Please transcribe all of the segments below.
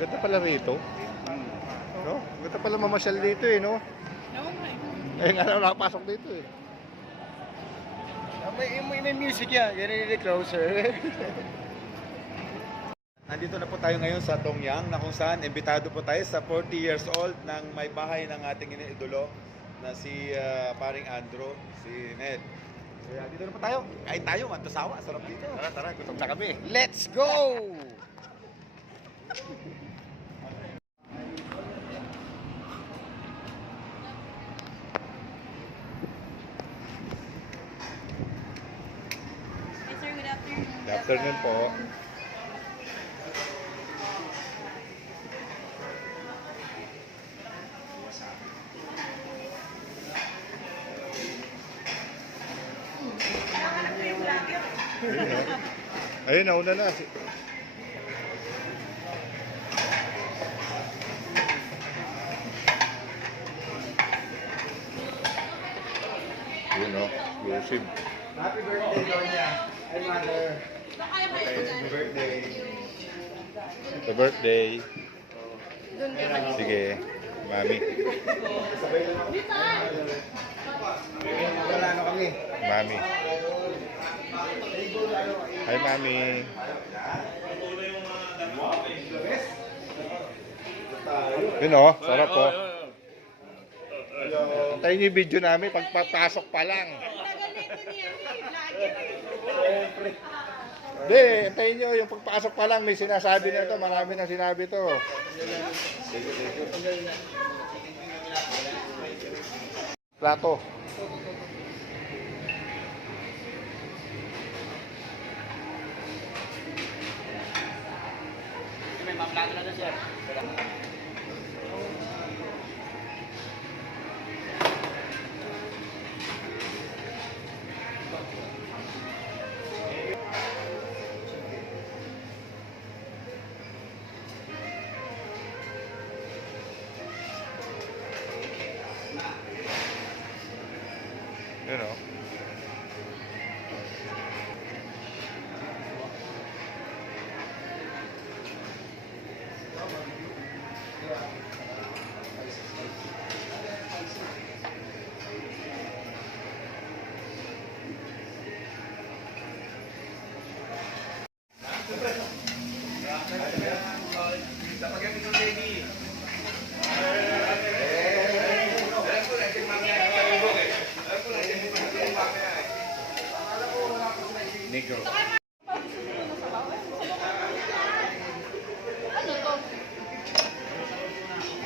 Ganda pala rito. No? Ganda pala mamasyal dito eh, no? Eh nga lang nakapasok dito eh. May music yan. Get a little closer. Nandito na po tayo ngayon sa Tongyang na kung saan imbitado po tayo sa 40 years old ng may bahay ng ating iniidolo na si paring Andrew, si Ned. Kaya dito na po tayo. Kain tayo, mantasawa. Sarap dito. Tara, tara, gutom na kami. Let's go! Sir, good afternoon. Good afternoon po. Ayun, no? Ayun, nauna na. Ayun, no? Exclusive. Happy birthday, Donya. Hi, mother. Happy birthday. Happy birthday. Sige, mami. Wala na kami. Mami. Hi, mami. Yun o, sarap po. Tayo yung video namin pagpapasok pa lang. Hindi, antayin nyo yung pagpasok pa lang may sinasabi na ito. Marami nang sinabi ito. Plato. May maplato na doon, sir. Yun o. Negro.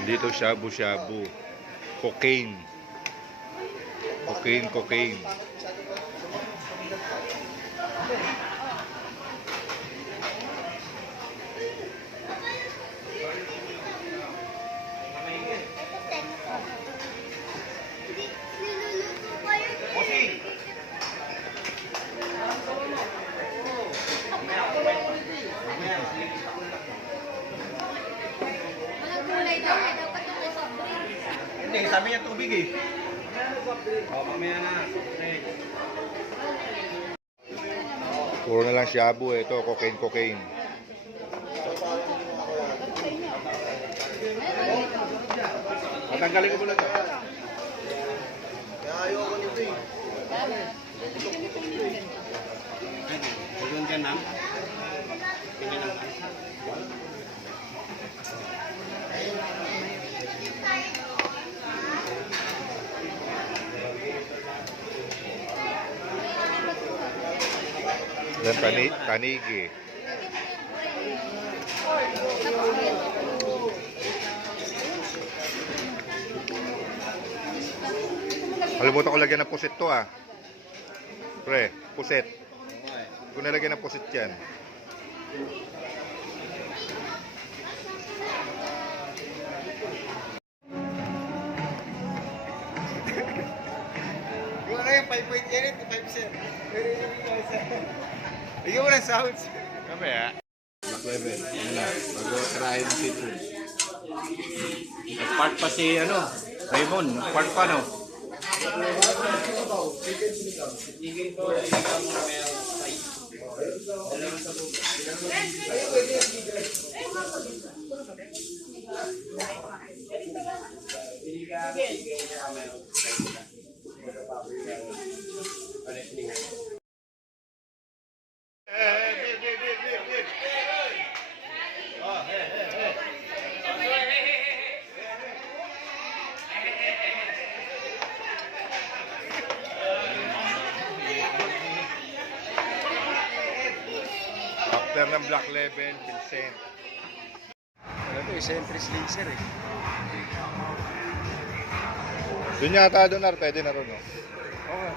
Dito shabu-shabu. Cocaine. Cocaine. Walang kulay daw eh. Dapat yung may soft drinks. Hindi, sabi niya tubig eh. Mamaya na. Puro na lang shabu eh. Ito, cocaine. Matanggalin ko muna ito. Tulungan ka na. Tingnan lang. Yan, panigi. Kalimutan ko lagyan ng pusit to ah. Pre, pusit. Kung nalagyan ng pusit yan. Yung ano yung 5.8 to 5 cent. Pero yung ikaw mo ng sounds. Kami ah. Mag-try ng seafood. Nag-part pa si Raymond. Nag-part pa no? Meron ng Black Label, Pilsen. Ano to, Centris Laser eh. Doon yata doon, pwede na ron, no? Oo.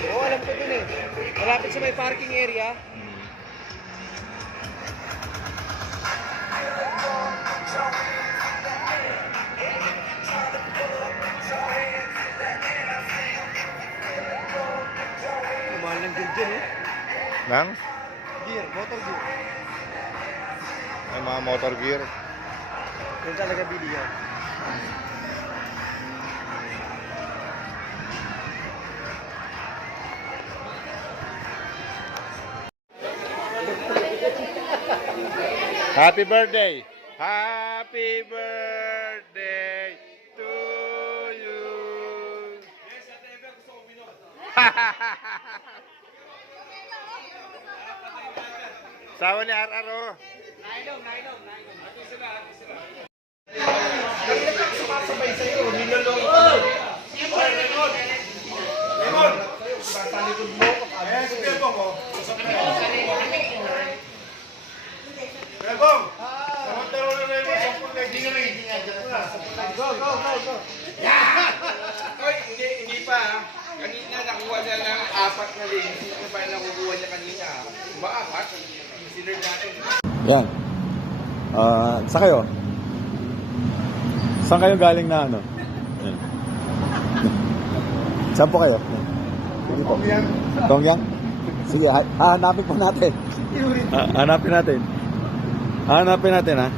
Oo, alam ko dun eh. Malapit sa may parking area. Mahal ng gear dyan eh. Nang? Gear, motor gear. May mga motor gear. Yan talaga bili yan. Happy birthday! Happy birthday to you! Sawa ni Araro. Hoy, hindi pa ah. Kanina nakuha na ng 4 na link. Hindi pa nakukuha niya kanina. Ba 4? Consider natin. Yan. Saan kayo? Saan kayo galing na ano? Yan. Saan po kayo? Sige po. Tongyang? Sige, hahanapin po natin. Hanapin natin. Hanapin natin ha.